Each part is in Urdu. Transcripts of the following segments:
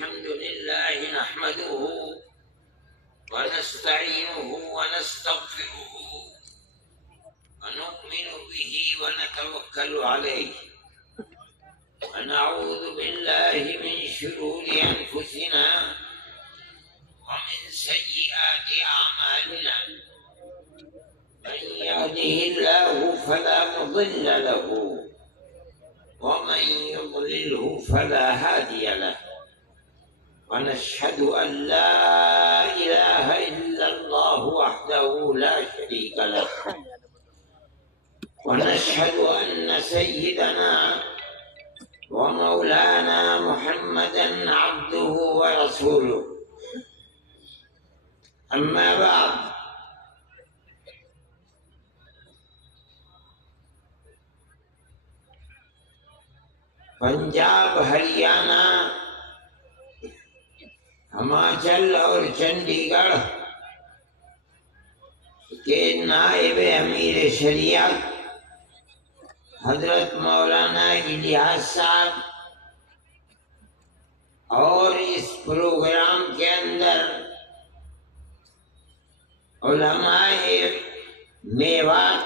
الحمد لله نحمده ونستعينه ونستغفره ونؤمن به ونتوكل عليه ونعوذ بالله من شرور أنفسنا ومن سيئات أعمالنا من يهده الله فلا مضل له ومن يضلله فلا هادي له ونشهد أن لا إله إلا الله وحده لا شريك له ونشهد أن سيدنا ومولانا محمدا عبده ورسوله أما بعد پنجاب ہریانہ ہماچل اور چنڈی گڑھ کے نائب امیر شریعت حضرت مولانا الیاس صاحب اور اس پروگرام کے اندر علماء میوات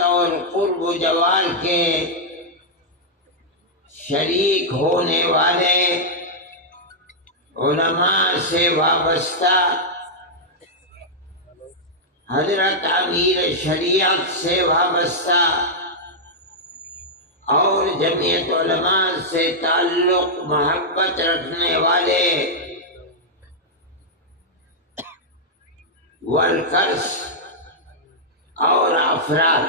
اور قرب و جوار کے شریک ہونے والے علماء سے وابستہ حضرت امیر شریعت سے وابستہ اور جمعیت علماء سے تعلق محبت رکھنے والے ورکرز اور افراد،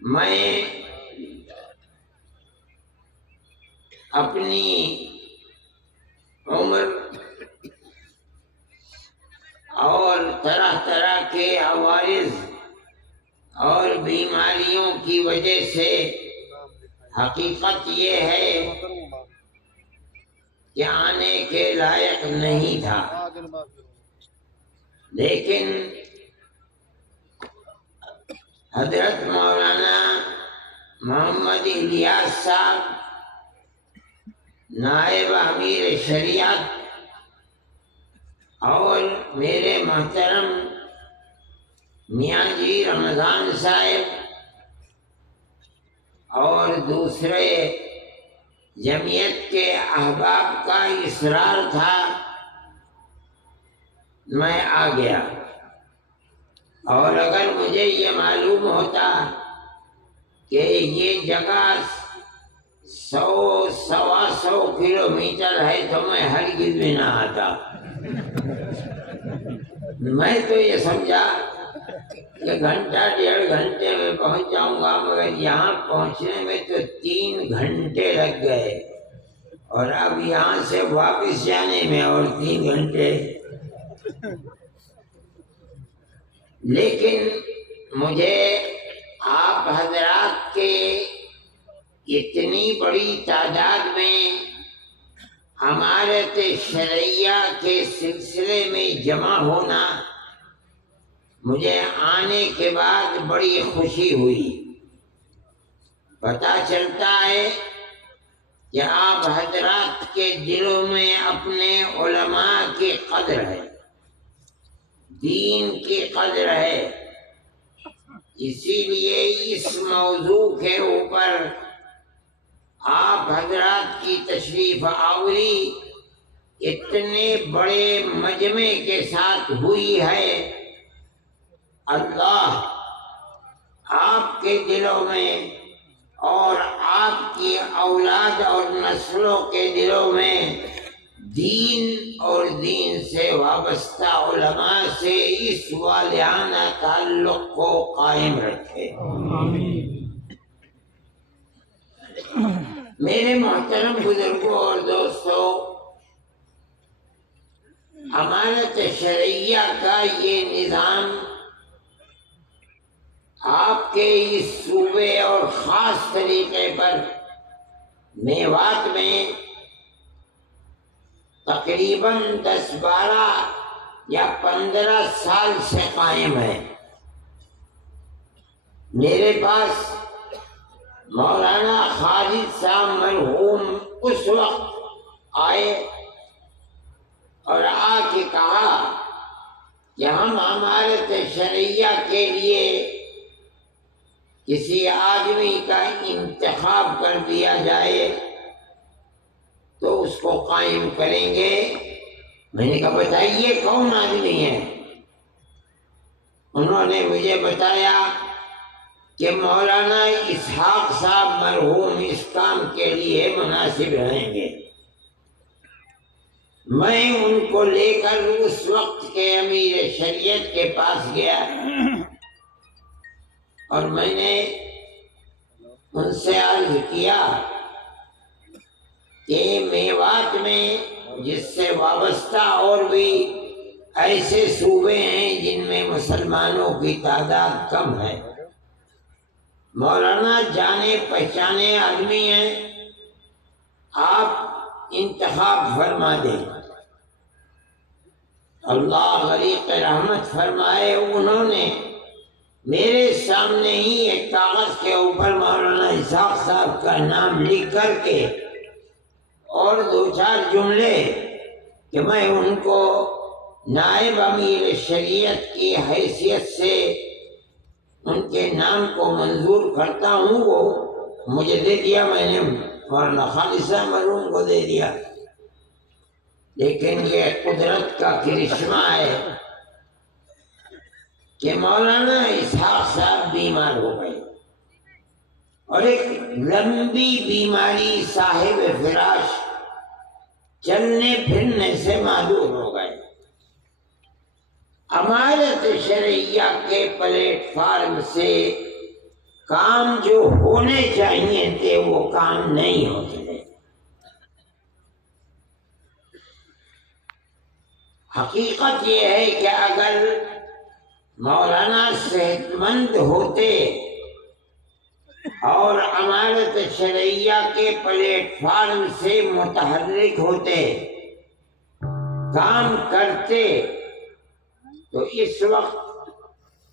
میں اپنی عمر اور طرح طرح کے عوارض اور بیماریوں کی وجہ سے حقیقت یہ ہے کہ آنے کے لائق نہیں تھا، لیکن حضرت مولانا محمد الیاس صاحب نائب امیر شریعت اور میرے محترم میاں جی رمضان صاحب اور دوسرے جمعیت کے احباب کا اصرار تھا، میں آ گیا۔ اور اگر مجھے یہ معلوم ہوتا کہ یہ جگہ 100-125 کلومیٹر ہے تو میں ہرگز بھی نہ آتا۔ میں تو یہ سمجھا کہ گھنٹہ 1.5 گھنٹے میں پہنچ جاؤں گا، مگر یہاں پہنچنے میں تو 3 گھنٹے لگ گئے، اور اب یہاں سے واپس جانے میں اور 3 گھنٹے۔ لیکن مجھے آپ حضرات کے اتنی بڑی تعداد میں امارت شرعیہ کے سلسلے میں جمع ہونا مجھے آنے کے بعد بڑی خوشی ہوئی۔ پتہ چلتا ہے کہ آپ حضرات کے دلوں میں اپنے علماء کی قدر ہے، دین کی قدر ہے، اسی لیے اس موضوع کے اوپر آپ حضرات کی تشریف آوری اتنے بڑے مجمع کے ساتھ ہوئی ہے۔ اللہ آپ کے دلوں میں اور آپ کی اولاد اور نسلوں کے دلوں میں دین اور دین سے وابستہ علماء سے اس والہانہ تعلق کو قائم رکھے۔ میرے محترم بزرگوں اور دوستوں، امانت شرعیہ کا یہ نظام آپ کے اس صوبے اور خاص طریقے پر میوات میں تقریباً 10-12 یا 15 سال سے قائم ہے۔ میرے پاس مولانا خالد صاحب مرحوم اس وقت آئے اور آ کے کہا کہ ہم امارت شرعیہ کے لیے کسی آدمی کا انتخاب کر دیا جائے تو اس کو قائم کریں گے۔ میں نے کہا بتائیے کون آدمی ہے؟ انہوں نے مجھے بتایا کہ مولانا اسحاق صاحب مرحوم اس کام کے لیے مناسب رہیں گے۔ میں ان کو لے کر اس وقت کے امیر شریعت کے پاس گیا اور میں نے ان سے عرض کیا کہ میوات میں جس سے وابستہ اور بھی ایسے صوبے ہیں جن میں مسلمانوں کی تعداد کم ہے، مولانا جانے پہچانے آدمی ہیں، آپ انتخاب فرما دیں۔ اللہ غریق رحمت فرمائے، انہوں نے میرے سامنے ہی ایک کاغذ کے اوپر مولانا اسحاق صاحب کا نام لکھ کر کے اور 2-4 جملے کہ میں ان کو نائب امیر شریعت کی حیثیت سے ان کے نام کو منظور کرتا ہوں، وہ مجھے دے دیا۔ میں نے مولانا خالد صاحب مرحوم کو دے دیا۔ لیکن یہ قدرت کا کرشمہ ہے کہ مولانا اسحاق صاحب بیمار ہو گئے اور ایک لمبی بیماری صاحب فراش، چلنے پھرنے سے معذور ہو گئے۔ امارت شرعیہ کے پلیٹ فارم سے کام جو ہونے چاہیے تھے وہ کام نہیں ہوتے۔ حقیقت یہ ہے کہ اگر مولانا صحت مند ہوتے اور امارت شرعیہ کے پلیٹ فارم سے متحرک ہوتے، کام کرتے، تو اس وقت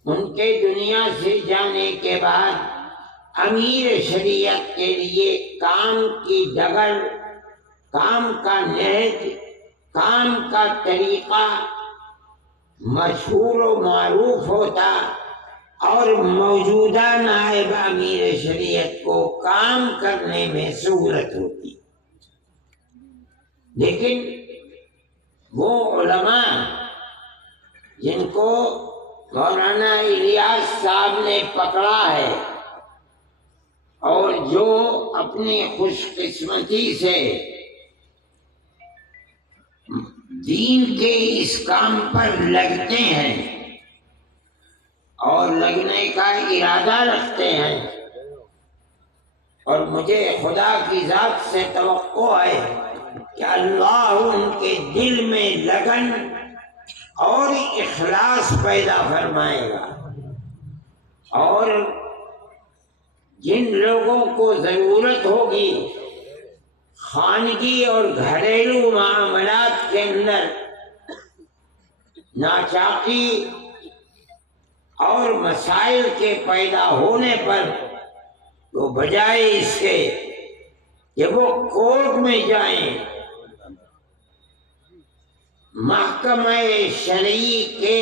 ان کے دنیا سے جانے کے بعد امیر شریعت کے لیے کام کی ڈگر، کام کا نہج، کام کا طریقہ مشہور و معروف ہوتا اور موجودہ نائب امیر شریعت کو کام کرنے میں سہولت ہوتی۔ لیکن وہ علماء جن کو مولانا الیاس صاحب نے پکڑا ہے اور جو اپنی خوش قسمتی سے دین کے اس کام پر لگتے ہیں اور لگنے کا ارادہ رکھتے ہیں، اور مجھے خدا کی ذات سے توقع ہے کہ اللہ ان کے دل میں لگن اور اخلاص پیدا فرمائے گا، اور جن لوگوں کو ضرورت ہوگی خانگی اور گھریلو معاملات کے اندر ناچاقی اور مسائل کے پیدا ہونے پر، تو بجائے اس کے کہ وہ کورٹ میں جائیں، محکمہ شرعی کے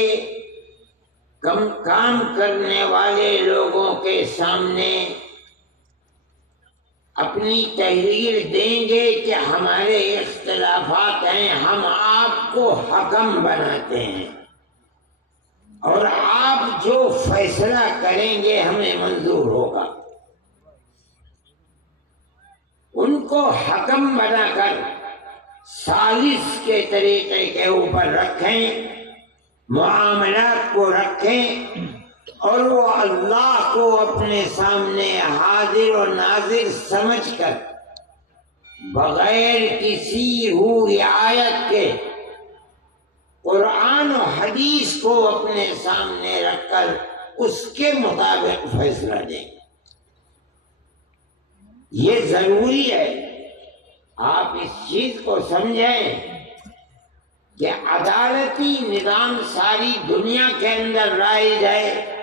کام کرنے والے لوگوں کے سامنے اپنی تحریر دیں گے کہ ہمارے اختلافات ہیں، ہم آپ کو حکم بناتے ہیں اور آپ جو فیصلہ کریں گے ہمیں منظور ہوگا، ان کو حکم بنا کر سالس کے طریقے کے اوپر رکھیں، معاملات کو رکھیں، اور وہ اللہ کو اپنے سامنے حاضر و ناظر سمجھ کر بغیر کسی رعایت کے قرآن و حدیث کو اپنے سامنے رکھ کر اس کے مطابق فیصلہ دیں۔ یہ ضروری ہے آپ اس چیز کو سمجھیں کہ عدالتی نظام ساری دنیا کے اندر رائج ہے،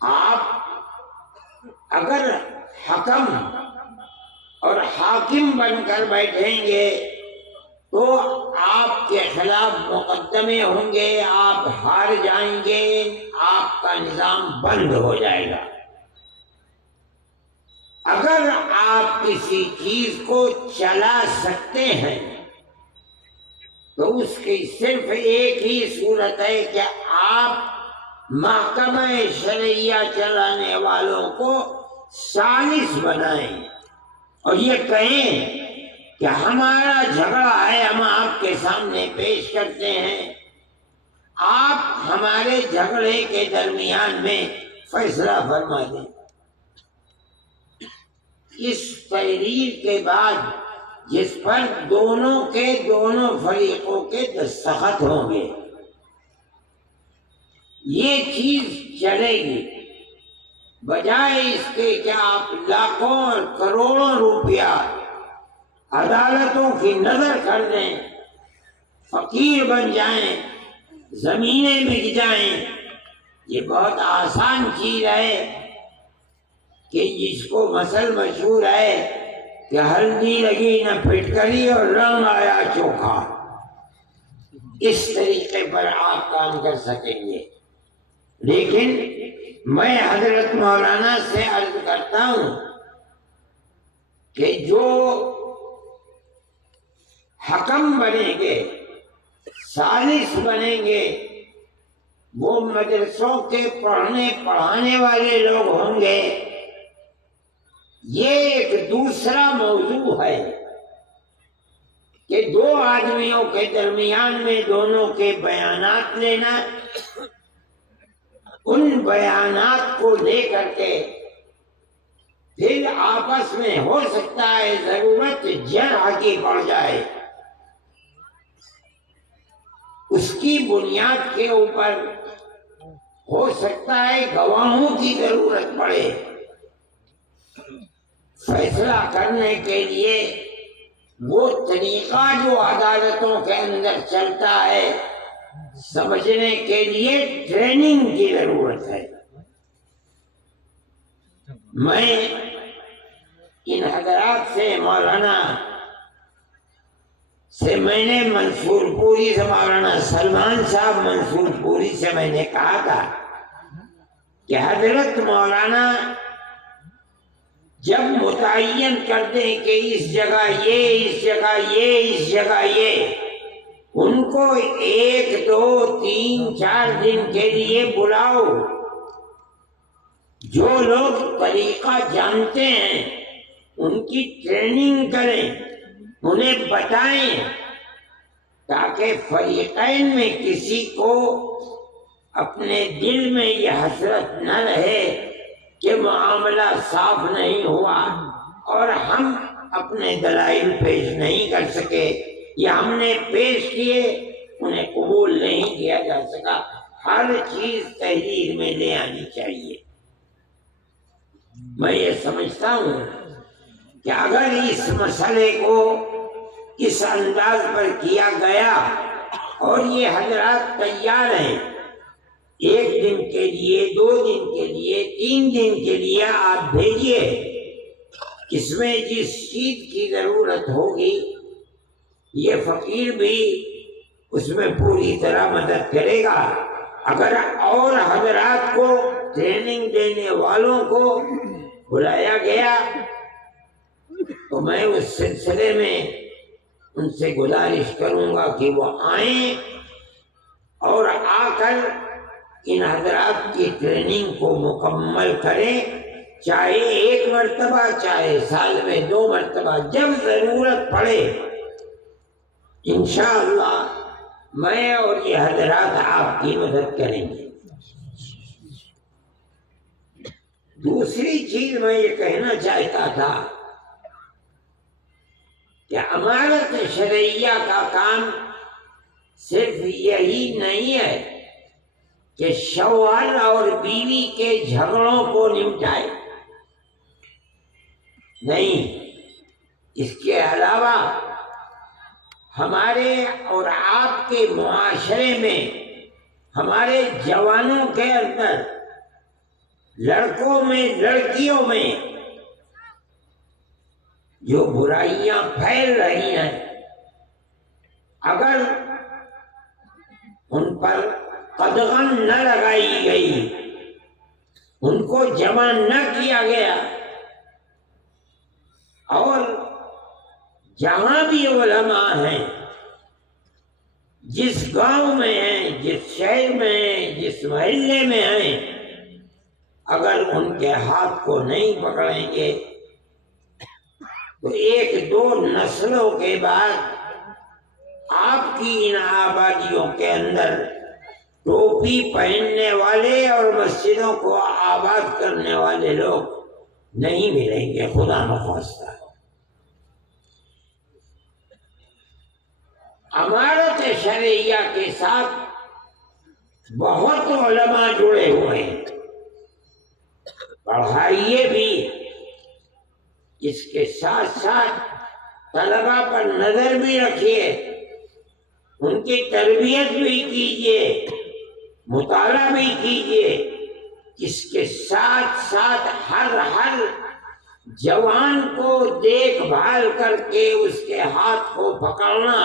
آپ اگر حکم اور حاکم بن کر بیٹھیں گے تو آپ کے خلاف مقدمے ہوں گے، آپ ہار جائیں گے، آپ کا نظام بند ہو جائے گا۔ اگر آپ کسی چیز کو چلا سکتے ہیں تو اس کی صرف ایک ہی صورت ہے کہ آپ محکمہ شرعیہ چلانے والوں کو ثالث بنائیں اور یہ کہیں کہ ہمارا جھگڑا ہے، ہم آپ کے سامنے پیش کرتے ہیں، آپ ہمارے جھگڑے کے درمیان میں فیصلہ فرما دیں۔ اس تحریر کے بعد جس پر دونوں فریقوں کے دستخط ہوں گے یہ چیز چلے گی، بجائے اس کے کہ آپ لاکھوں اور کروڑوں روپیہ عدالتوں کی نظر کر دیں، فقیر بن جائیں، زمینیں بک جائیں۔ یہ بہت آسان چیز ہے کہ جس کو مثل مشہور ہے کہ ہلدی لگی نہ پھٹکری اور رنگ آیا چوکھا، اس طریقے پر آپ کام کر سکیں گے۔ لیکن میں حضرت مولانا سے عرض کرتا ہوں کہ جو حکم بنیں گے، ثالث بنیں گے، وہ مدرسوں کے پڑھانے والے لوگ ہوں گے۔ یہ ایک دوسرا موضوع ہے کہ دو آدمیوں کے درمیان میں دونوں کے بیانات لینا، ان بیانات کو لے کر کے پھر آپس میں ہو سکتا ہے ضرورت جرح کی پڑ جائے، اس کی بنیاد کے اوپر ہو سکتا ہے گواہوں کی ضرورت پڑے۔ فیصلہ کرنے کے لیے وہ طریقہ جو عدالتوں کے اندر چلتا ہے، سمجھنے کے لیے ٹریننگ کی ضرورت ہے۔ میں ان حضرات سے مولانا سے میں نے منصور پوری سے مولانا سلمان صاحب منصور پوری سے میں نے کہا تھا کہ حضرت مولانا جب متعین کر دیں کہ اس جگہ یہ، اس جگہ یہ، اس جگہ یہ، ان کو 1 2 3 4 دن کے لیے بلاؤ، جو لوگ طریقہ جانتے ہیں ان کی ٹریننگ کریں، انہیں بتائیں، تاکہ فریقین میں کسی کو اپنے دل میں یہ حسرت نہ رہے کہ معاملہ صاف نہیں ہوا اور ہم اپنے دلائل پیش نہیں کر سکے، یا ہم نے پیش کیے انہیں قبول نہیں کیا جا سکا۔ ہر چیز تحریر میں لے آنی چاہیے۔ میں یہ سمجھتا ہوں کہ اگر اس مسئلے کو اس انداز پر کیا گیا اور یہ حضرات تیار ہیں 1 دن کے لیے، 2 دن کے لیے، 3 دن کے لیے آپ بھیجیے، اس میں جس چیز کی ضرورت ہوگی یہ فقیر بھی اس میں پوری طرح مدد کرے گا۔ اگر اور حضرات کو ٹریننگ دینے والوں کو بلایا گیا تو میں اس سلسلے میں ان سے گزارش کروں گا کہ وہ آئیں اور آ کر ان حضرات کی ٹریننگ کو مکمل کریں، چاہے 1 مرتبہ، چاہے سال میں 2 مرتبہ، جب ضرورت پڑے انشاءاللہ میں اور یہ حضرات آپ کی مدد کریں گے۔ دوسری چیز میں یہ کہنا چاہتا تھا کہ امانت شرعیہ کا کام صرف یہی نہیں ہے کہ شوہر اور بیوی کے جھگڑوں کو نمٹائے، نہیں، اس کے علاوہ ہمارے اور آپ کے معاشرے میں، ہمارے جوانوں کے اندر لڑکوں میں لڑکیوں میں جو برائیاں پھیل رہی ہیں، اگر ان پر قدغن نہ لگائی گئی، ان کو جمع نہ کیا گیا، اور جہاں بھی علماء ہیں، جس گاؤں میں ہیں، جس شہر میں ہیں، جس محلے میں ہیں، اگر ان کے ہاتھ کو نہیں پکڑیں گے تو ایک دو نسلوں کے بعد آپ کی ان آبادیوں کے اندر ٹوپی پہننے والے اور مسجدوں کو آباد کرنے والے لوگ نہیں ملیں گے، خدا نخواستہ۔ امارت شرعیہ کے ساتھ بہت علماء جڑے ہوئے ہیں، پڑھائیے بھی، اس کے ساتھ ساتھ طلباء پر نظر بھی رکھیے، ان کی تربیت بھی کیجیے، مطالعہ بھی کیجیے۔ اس کے ساتھ ساتھ ہر جوان کو دیکھ بھال کر کے اس کے ہاتھ کو پکڑنا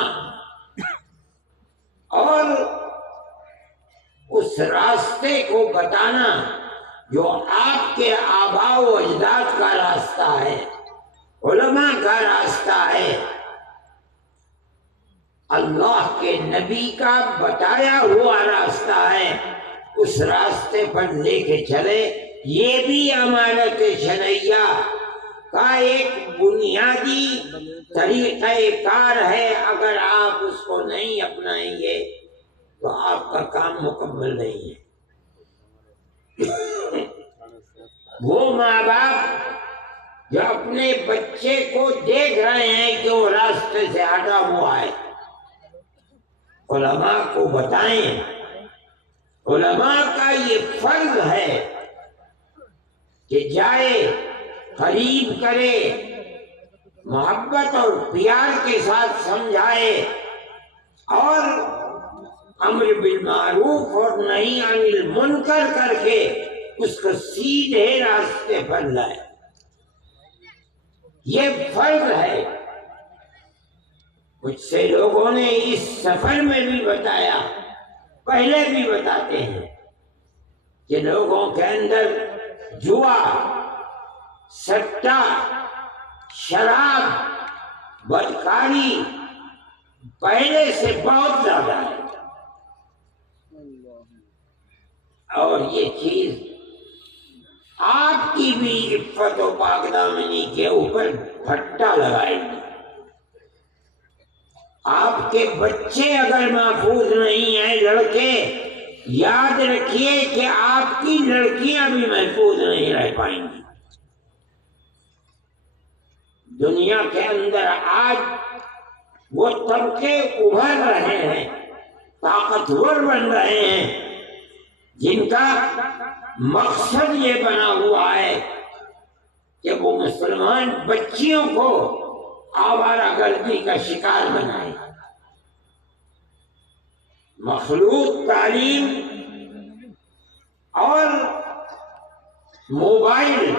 اور اس راستے کو بتانا جو آپ کے آباء و اجداد کا راستہ ہے، علماء کا راستہ ہے، اللہ کے نبی کا بتایا ہوا راستہ ہے، اس راستے پر لے کے چلے۔ یہ بھی امانت شرعیہ کا ایک بنیادی طریقہ کار ہے۔ اگر آپ اس کو نہیں اپنائیں گے تو آپ کا کام مکمل نہیں ہے۔ وہ ماں باپ جو اپنے بچے کو دیکھ رہے ہیں کہ وہ راستے سے ہٹا ہوا ہے، علماء کو بتائیں۔ علماء کا یہ فرض ہے کہ جائے، قریب کرے، محبت اور پیار کے ساتھ سمجھائے، اور امر بالمعروف اور نہی عن المنکر کر کے اس کو سیدھے راستے پر لائے۔ یہ فرض ہے۔ کچھ سے لوگوں نے اس سفر میں بھی بتایا، پہلے بھی بتاتے ہیں، کہ لوگوں کے اندر جوا، سٹا، شراب، بدکاری پہلے سے بہت زیادہ ہے، اور یہ چیز آپ کی بھی عفت و پاک دامنی کے اوپر پھٹا لگائے گی۔ آپ کے بچے اگر محفوظ نہیں ہیں، لڑکے، یاد رکھیے کہ آپ کی لڑکیاں بھی محفوظ نہیں رہ پائیں گی۔ دنیا کے اندر آج وہ طبقے ابھر رہے ہیں، طاقتور بن رہے ہیں، جن کا مقصد یہ بنا ہوا ہے کہ وہ مسلمان بچیوں کو آوارہ گردی کا شکار بنائے۔ مخلوط تعلیم اور موبائل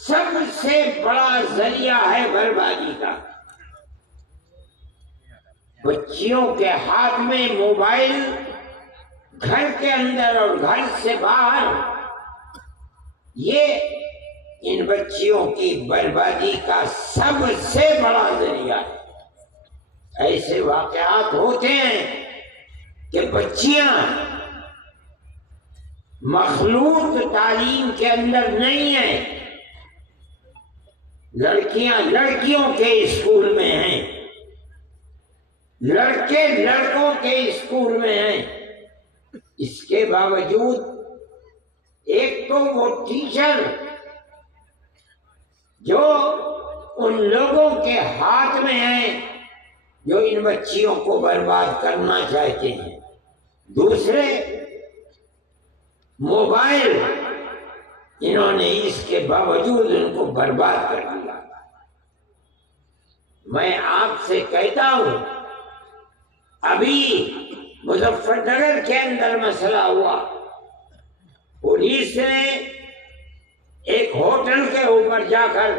سب سے بڑا ذریعہ ہے بربادی کا۔ بچیوں کے ہاتھ میں موبائل، گھر کے اندر اور گھر سے باہر، یہ ان بچیوں کی بربادی کا سب سے بڑا ذریعہ ہے۔ ایسے واقعات ہوتے ہیں کہ بچیاں مخلوط تعلیم کے اندر نہیں ہیں، لڑکیاں لڑکیوں کے اسکول میں ہیں، لڑکے لڑکوں کے اسکول میں ہیں۔ اس کے باوجود ایک تو وہ ٹیچر جو ان لوگوں کے ہاتھ میں ہیں جو ان بچیوں کو برباد کرنا چاہتے ہیں، دوسرے موبائل، انہوں نے اس کے باوجود ان کو برباد کر دیا۔ میں آپ سے کہتا ہوں، ابھی مظفر نگر کے اندر مسئلہ ہوا، پولیس نے ایک ہوٹل کے اوپر جا کر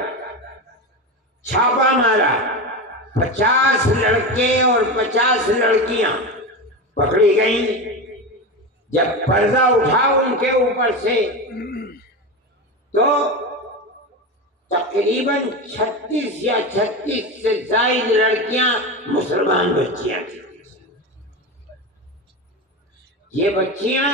چھاپا مارا، 50 لڑکے اور 50 لڑکیاں پکڑی گئیں۔ جب پردہ اٹھا ان کے اوپر سے تو تقریباً 36 یا 36 سے زائد لڑکیاں مسلمان بچیاں تھیں۔ یہ بچیاں،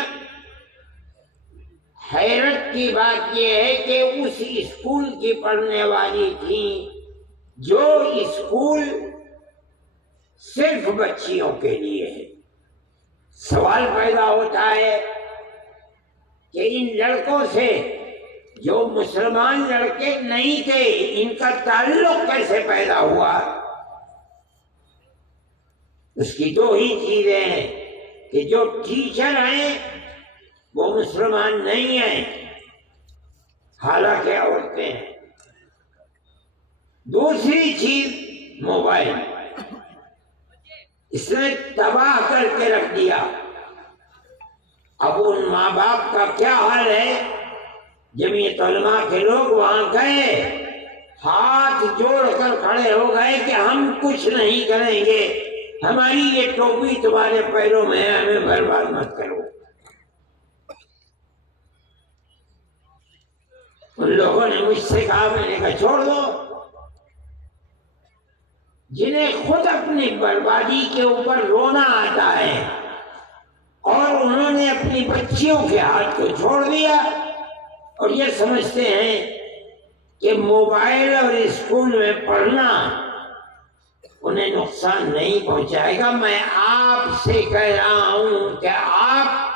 حیرت کی بات یہ ہے کہ اس اسکول کی پڑھنے والی تھیں جو اسکول صرف بچیوں کے لیے ہے۔ سوال پیدا ہوتا ہے کہ ان لڑکوں سے جو مسلمان لڑکے نہیں تھے، ان کا تعلق کیسے پیدا ہوا؟ اس کی دو ہی چیزیں ہیں کہ جو ٹیچر ہیں وہ مسلمان نہیں ہیں، حالانکہ عورتیں ہیں۔ دوسری چیز موبائل، اس نے تباہ کر کے رکھ دیا۔ اب ان ماں باپ کا کیا حال ہے؟ جمعیت علماء کے لوگ وہاں گئے، ہاتھ جوڑ کر کھڑے ہو گئے کہ ہم کچھ نہیں کریں گے، ہماری یہ ٹوپی تمہارے پیروں میں ہے، ہمیں برباد مت کرو۔ ان لوگوں نے مجھ سے کہا، میں نے کہا چھوڑ دو۔ جنہیں خود اپنی بربادی کے اوپر رونا آتا ہے اور انہوں نے اپنی بچیوں کے ہاتھ کو چھوڑ دیا اور یہ سمجھتے ہیں کہ موبائل اور اسکول میں پڑھنا انہیں نقصان نہیں پہنچائے گا۔ میں آپ سے کہہ رہا ہوں کہ آپ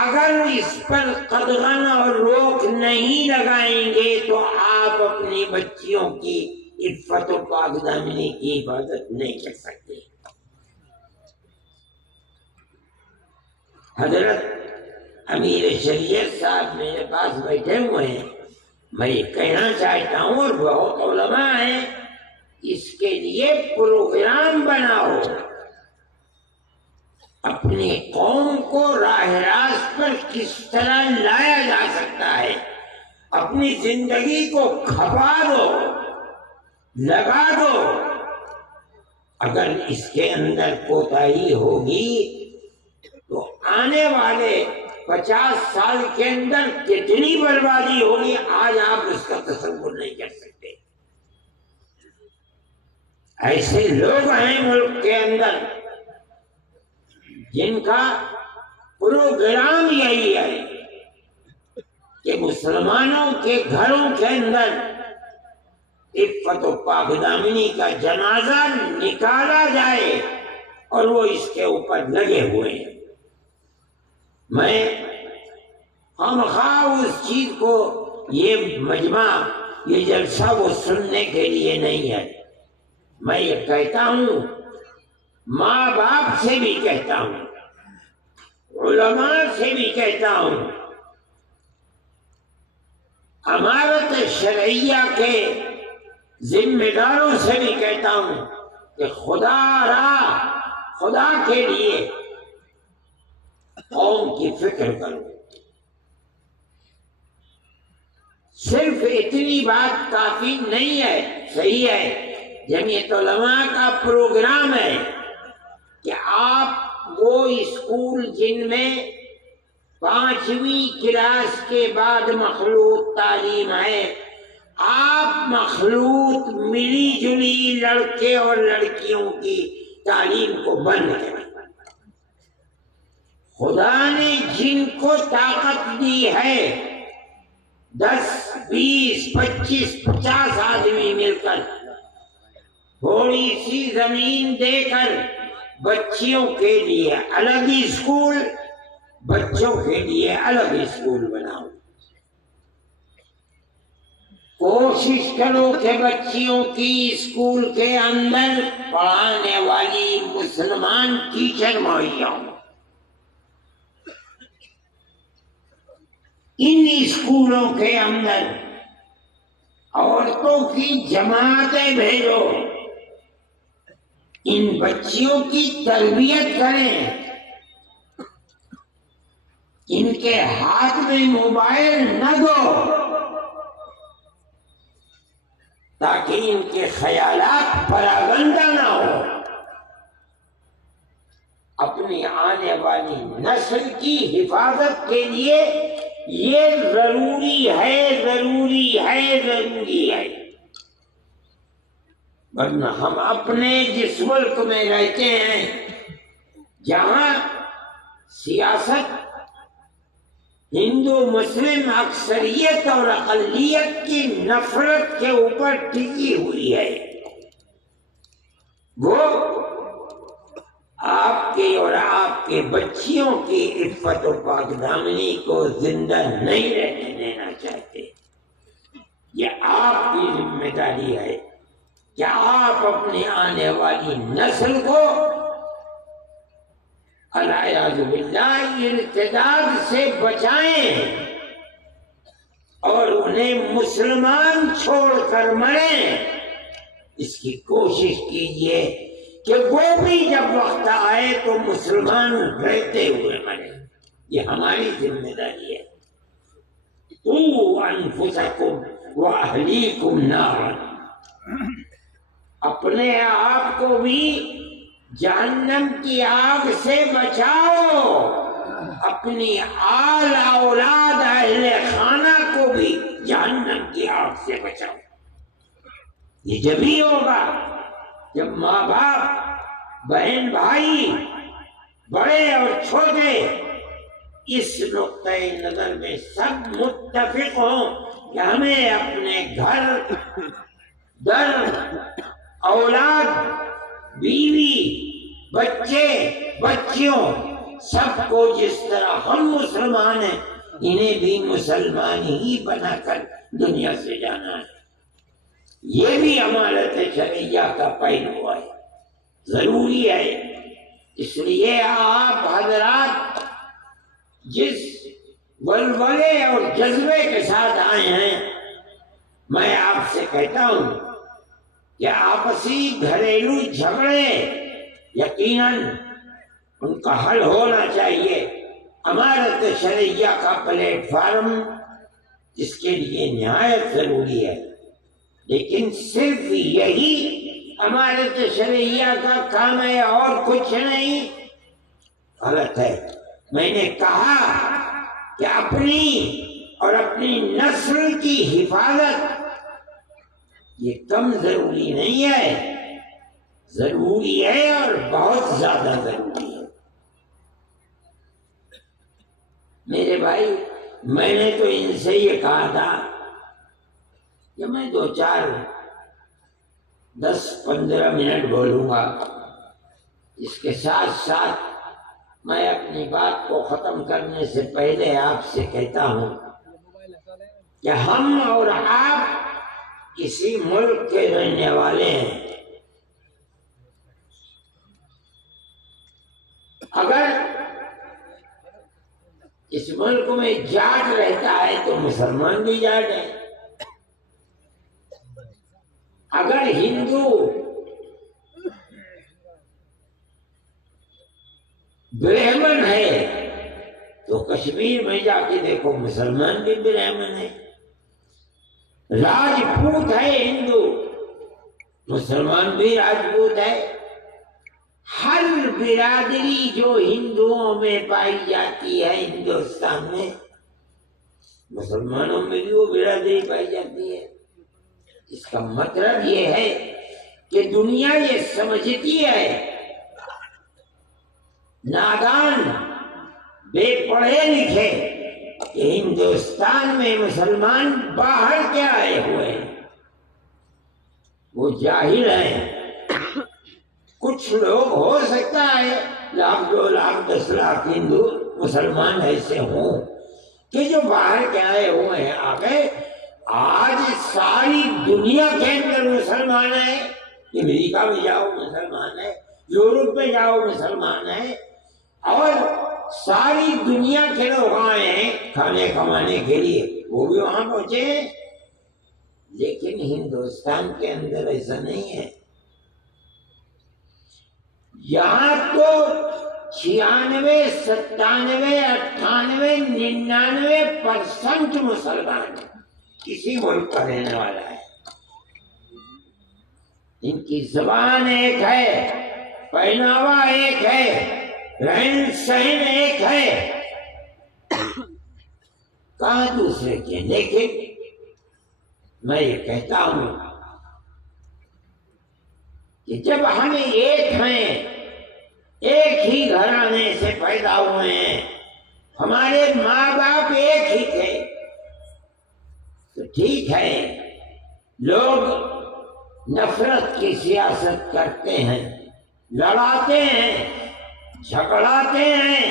اگر اس پر قدغن اور روک نہیں لگائیں گے تو آپ اپنی بچیوں کی عفت و پاک دامنی کی حفاظت نہیں کر سکتے۔ حضرت امیر شریعت صاحب میرے پاس بیٹھے ہوئے ہیں، میں یہ کہنا چاہتا ہوں، اور بہت علماء ہیں، اس کے لیے پروگرام بناؤ، اپنی قوم کو راہ راست پر کس طرح لایا جا سکتا ہے، اپنی زندگی کو کھپا دو، لگا دو۔ اگر اس کے اندر کوتاہی ہوگی تو آنے والے 50 سال کے اندر کتنی بربادی ہوگی، آج آپ اس کا تصور نہیں کر سکتے۔ ایسے لوگ ہیں ملک کے اندر جن کا پروگرام یہی ہے کہ مسلمانوں کے گھروں کے اندر عفت و پاک دامنی کا جنازہ نکالا جائے، اور وہ اس کے اوپر لگے ہوئے ہیں۔ میں خواہ اس چیز کو، یہ مجمع، یہ جلسہ وہ سننے کے لیے نہیں ہے۔ میں یہ کہتا ہوں، ماں باپ سے بھی کہتا ہوں، علماء سے بھی کہتا ہوں، امارت شرعیہ کے ذمہ داروں سے بھی کہتا ہوں کہ خدا کے لیے قوم کی فکر کرو۔ صرف اتنی بات کافی نہیں ہے، صحیح ہے، جمعیت علماء کا پروگرام ہے کہ آپ وہ اسکول جن میں 5ویں کلاس کے بعد مخلوط تعلیم ہے، آپ مخلوط ملی جلی لڑکے اور لڑکیوں کی تعلیم کو بند کریں۔ خدا نے جن کو طاقت دی ہے، 10 20 25 50 آدمی مل کر تھوڑی سی زمین دے کر بچیوں کے لیے الگ اسکول، بچوں کے لیے الگ اسکول بناؤ۔ کوشش کرو کہ بچیوں کی اسکول کے اندر پڑھانے والی مسلمان ٹیچر مہیا ہوں۔ ان اسکولوں کے اندر عورتوں کی جماعتیں بھیجو، ان بچیوں کی تربیت کریں، ان کے ہاتھ میں موبائل نہ دو، تاکہ ان کے خیالات پراگندہ نہ ہو۔ اپنی آنے والی نسل کی حفاظت کے لیے یہ ضروری ہے، ضروری ہے، ضروری ہے۔ ورنہ ہم اپنے جس ملک میں رہتے ہیں جہاں سیاست ہندو مسلم اکثریت اور اقلیت کی نفرت کے اوپر ٹکی ہوئی ہے، وہ آپ کے اور آپ کے بچیوں کی عفت و پاک دامنی کو زندہ نہیں رہنے دینا چاہتے۔ یہ آپ کی ذمہ داری ہے کہ آپ اپنی آنے والی نسل کو العیاذ باللہ ارتداد سے بچائیں اور انہیں مسلمان چھوڑ کر مریں۔ اس کی کوشش کیجیے کہ وہ بھی جب وقت آئے تو مسلمان رہتے ہوئے مریں۔ یہ ہماری ذمہ داری ہے۔ قوا انفسکم واہلیکم نارا، اپنے آپ کو بھی جہنم کی آگ سے بچاؤ، اپنی آل اولاد اہل خانہ کو بھی جہنم کی آگ سے بچاؤ۔ یہ جبھی ہوگا جب ماں باپ، بہن بھائی، بڑے اور چھوٹے اس نقطۂ نظر میں سب متفق ہوں کہ ہمیں اپنے گھر در، اولاد، بیوی، بچے، بچیوں، سب کو جس طرح ہم مسلمان ہیں انہیں بھی مسلمان ہی بنا کر دنیا سے جانا ہے۔ یہ بھی امانت شرعیہ کا پہلو ہے، ضروری ہے۔ اس لیے آپ حضرات جس ولولے اور جذبے کے ساتھ آئے ہیں، میں آپ سے کہتا ہوں کہ آپسی گھریلو جھگڑے یقیناً ان کا حل ہونا چاہیے۔ امانت شرعیہ کا پلیٹ فارم اس کے لیے نہایت ضروری ہے، لیکن صرف یہی امانت شرعیہ کا کام ہے اور کچھ نہیں، غلط ہے۔ میں نے کہا کہ اپنی اور اپنی نسل کی حفاظت یہ کم ضروری نہیں ہے، ضروری ہے اور بہت زیادہ ضروری ہے۔ میرے بھائی، میں نے تو ان سے یہ کہا تھا کہ میں 10-15 منٹ بولوں گا، اس کے ساتھ ساتھ میں اپنی بات کو ختم کرنے سے پہلے آپ سے کہتا ہوں کہ ہم اور آپ کسی ملک کے رہنے والے ہیں۔ اگر اس ملک میں جاٹ رہتا ہے تو مسلمان بھی جاٹ ہے، اگر ہندو برہمن ہے تو کشمیر میں جا کے دیکھو مسلمان بھی برہمن ہے، راجپوت ہے ہندو، مسلمان بھی راجپوت ہے۔ ہر برادری جو ہندوؤں میں پائی جاتی ہے ہندوستان میں، مسلمانوں میں بھی وہ برادری پائی جاتی ہے۔ اس کا مطلب یہ ہے کہ دنیا یہ سمجھتی ہے، نادان، بے پڑھے لکھے، کہ ہندوستان میں مسلمان باہر کے آئے ہوئے ہیں، وہ جاہل ہیں۔ کچھ لوگ ہو سکتا ہے 1,00,000 2 لاکھ 10 لاکھ ہندو مسلمان ایسے ہوں کہ جو باہر کے آئے ہوئے ہیں۔ آج ساری دنیا کے اندر مسلمان ہیں، امریکہ میں جاؤ مسلمان ہے، یورپ میں جاؤ مسلمان ہے، اور ساری دنیا کے لوگ آئے ہیں کھانے کمانے کے لیے، وہ بھی وہاں پہنچے ہیں۔ لیکن ہندوستان کے اندر ایسا نہیں ہے۔ یہاں تو 96, 97, 98, 99% مسلمان کسی ملک کا رہنے والا ہے۔ ان کی زبان ایک ہے، پہناوا ایک ہے، رہن سہن ایک ہے، کہاں دوسرے کے؟ لیکن میں یہ کہتا ہوں کہ جب ہم ایک ہیں، ایک ہی گھرانے سے پیدا ہوئے ہیں، ہمارے ماں باپ ایک ہی تھے، تو ٹھیک ہے لوگ نفرت کی سیاست کرتے ہیں، لڑاتے ہیں، جھگڑاتے ہیں،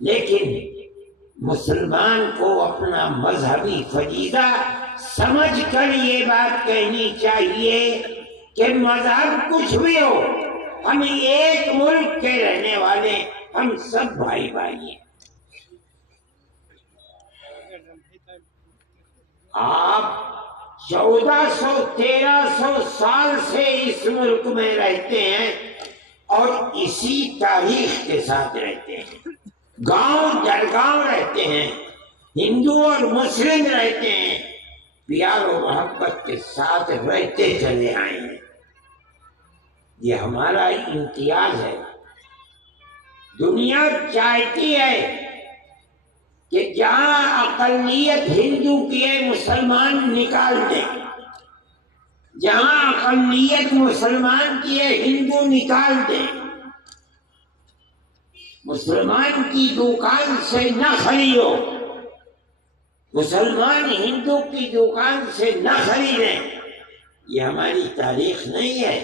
لیکن مسلمان کو اپنا مذہبی فریضہ سمجھ کر یہ بات کہنی چاہیے کہ مذہب کچھ بھی ہو، ہم ایک ملک کے رہنے والے، ہم سب بھائی بھائی ہیں۔ آپ 1400-1300 سال سے اس ملک میں رہتے ہیں اور اسی تاریخ کے ساتھ رہتے ہیں، گاؤں در گاؤں رہتے ہیں، ہندو اور مسلم رہتے ہیں، پیار و محبت کے ساتھ رہتے چلے آئے ہیں۔ یہ ہمارا امتیاز ہے۔ دنیا چاہتی ہے کہ جہاں اقلیت ہندو کی ہے مسلمان نکال دیں، جہاں اقلیت مسلمان کی ہے ہندو نکال دیں، مسلمان کی دکان سے نہ خریدو، مسلمان ہندو کی دکان سے نہ خریدیں۔ یہ ہماری تاریخ نہیں ہے،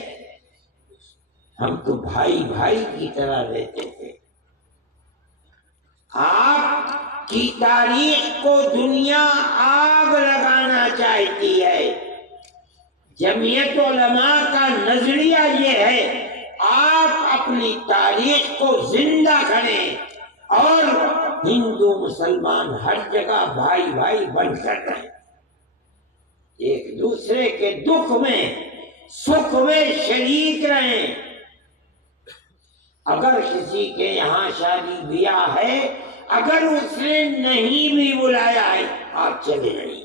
ہم تو بھائی بھائی کی طرح رہتے تھے۔ آپ کی تاریخ کو دنیا آگ لگانا چاہتی ہے۔ جمعیت علماء کا نظریہ یہ ہے آپ اپنی تاریخ کو زندہ کریں اور ہندو مسلمان ہر جگہ بھائی بھائی بن کر رہیں، ایک دوسرے کے دکھ میں سکھ میں شریک رہیں۔ اگر کسی کے یہاں شادی بیاہ ہے، اگر اس نے نہیں بھی بلایا ہے، آپ چلے جائیے،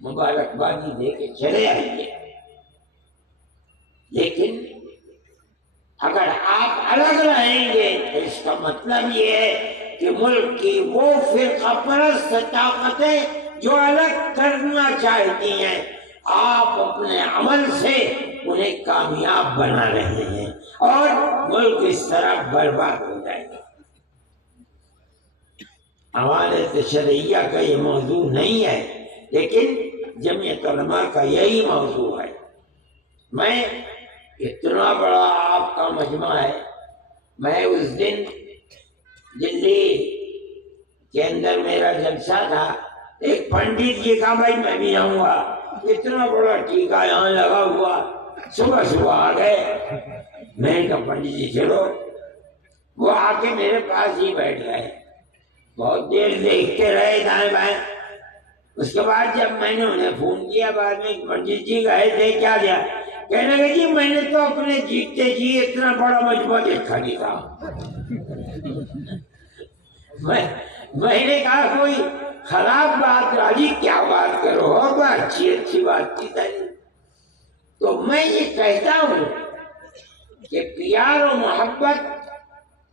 مبارکبادی دے کے چلے آئیے۔ لیکن اگر آپ الگ رہیں گے تو اس کا مطلب یہ ہے کہ ملک کی وہ فرقہ پرست طاقتیں جو الگ کرنا چاہتی ہیں، آپ اپنے عمل سے انہیں کامیاب بنا رہے ہیں اور ملک اس طرح برباد ہو جائے گا۔ امانت شرعیہ کا یہ موضوع نہیں ہے، لیکن جمعیت علماء کا یہی موضوع ہے۔ میں اتنا بڑا آپ کا مجمع ہے، میں اس دن دلی کے اندر میرا جلسہ تھا، ایک پنڈت جی کا بھائی میں بھی آؤں گا، اتنا بڑا ٹیکا یہاں لگا ہوا، صبح صبح آ گئے۔ میں نے کہا پنڈت جی چلو، وہ آ کے میرے پاس ہی بیٹھ گئے، بہت دیر دیکھتے رہے دائیں بائیں۔ اس کے بعد جب میں نے انہیں فون کیا بعد میں، پنڈت جی گئے تھے کیا دیا؟ کہنے لگے جی میں نے تو اپنے جیتے جی اتنا بڑا مجموعہ دیکھا نہیں تھا۔ میں نے کہا کوئی خراب بات راجی کیا بات کرو، اور اچھی بات کی تھی۔ تو میں یہ کہتا ہوں کہ پیار و محبت،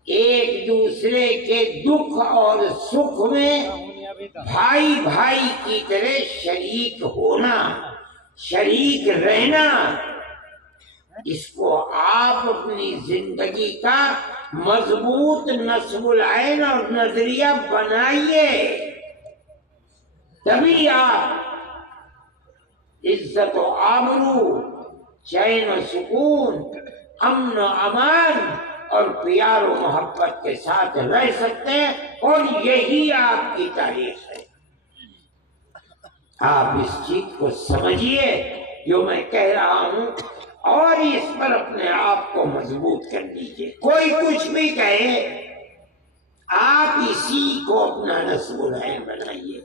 ایک دوسرے کے دکھ اور سکھ میں بھائی بھائی کی طرح شریک ہونا، شریک رہنا، اس کو آپ اپنی زندگی کا مضبوط نصب العین اور نظریہ بنائیے، تبھی آپ عزت و آبرو، چین و سکون، امن و امان اور پیار و محبت کے ساتھ رہ سکتے ہیں، اور یہی آپ کی تاریخ ہے۔ آپ اس چیز کو سمجھیے جو میں کہہ رہا ہوں، اور اس پر اپنے آپ کو مضبوط کر دیجیے۔ کوئی کچھ بھی کہے، آپ اسی کو اپنا نصب العین بنائیے۔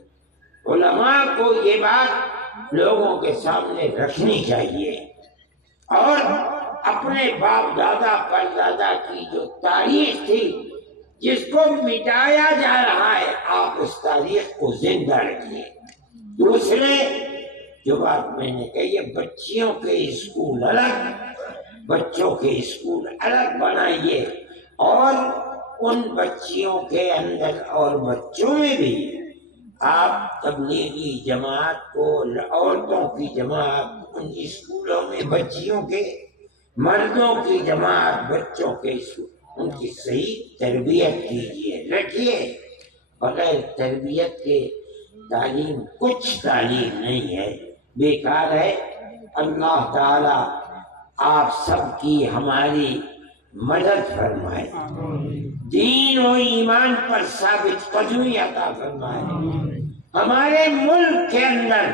علماء کو یہ بات لوگوں کے سامنے رکھنی چاہیے، اور اپنے باپ دادا پر دادا کی جو تاریخ تھی جس کو مٹایا جا رہا ہے، آپ اس تاریخ کو زندہ رکھیے۔ دوسرے جو بات میں نے کہی ہے، بچیوں کے اسکول الگ، بچوں کے اسکول الگ بنائیے، اور ان بچیوں کے اندر اور بچوں میں بھی آپ تبلیغی جماعت کو، عورتوں کی جماعت ان اسکولوں میں، بچیوں کے، مردوں کی جماعت بچوں کے اسکول، ان کی صحیح تربیت کیجیے، رکھیے۔ بغیر تربیت کے تعلیم کچھ تعلیم نہیں ہے، بیکار ہے۔ اللہ تعالی آپ سب کی ہماری مدد فرمائے، دین و ایمان پر ثابت قدمی عطا فرمائے، ہمارے ملک کے اندر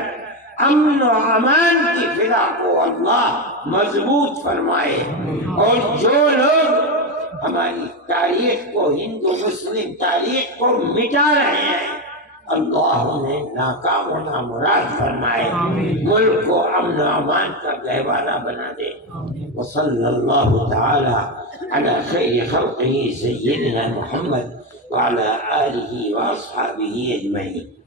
امن و امان کی فضا کو اللہ مضبوط فرمائے، اور جو لوگ ہماری تاریخ کو، ہندو مسلم تاریخ کو مٹا رہے ہیں، اللہ انہیں ناکام و نامراد فرمائے، ملک کو امن و امان کا گہوارہ بنا دے۔ وصلی اللہ تعالی علی خیر خلقہ سیدنا محمد وعلی آلہ واصحابہ اجمعین۔